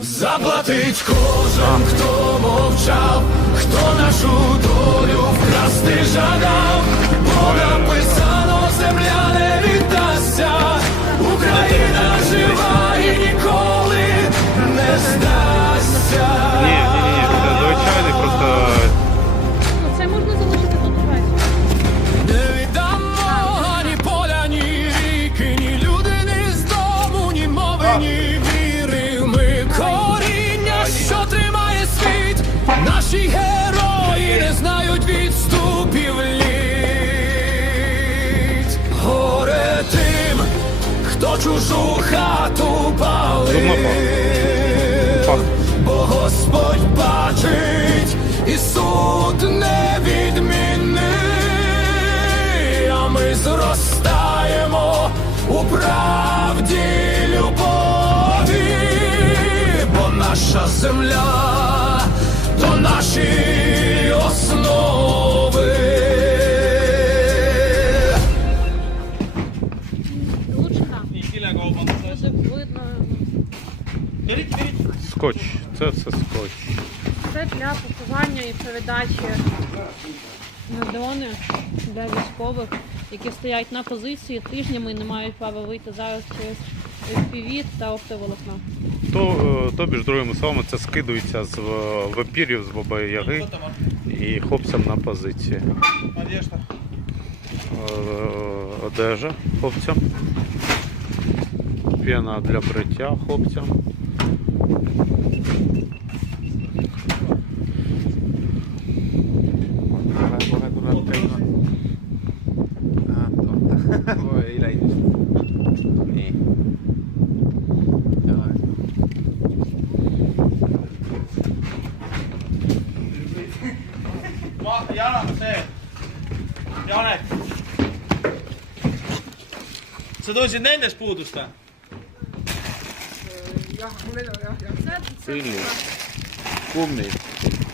Заплатить кожен, хто мовчав, хто нашу долю Наші герої не знають відступів літ. Горе тим, хто чужу хату палив. Бо Господь бачить і суд не відмінив, а ми зростаємо у правді любові, бо наша земля Скотч. Це все скотч. Це для пакування і передачі на дрони для військових, які стоять на позиції тижнями і не мають права вийти зараз через FPV та оптоволокно. То, е, тобі ж другими словами, це скидується з е, вампірів, з бабої яги і хлопцям на позиції. Одежда. Е, Одежа хлопцям. Піна для бриття хлопцям. Kohe tuleb teine. oota, ei läinud nii. Ma- Jana, see, Janek. sa tundsid nendest puudust või? Пильник. Кумник.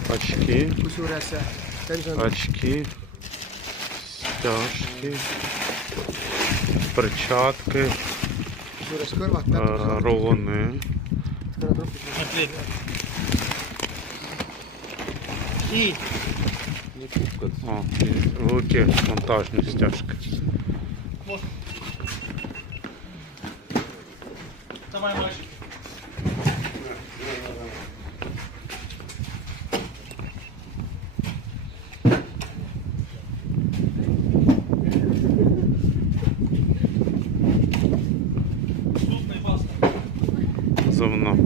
Очки. Очки. Стяжки. Перчатки. е, Рулони. nii, О, і великі монтажні стяжки. Давай, мальчик. позовна.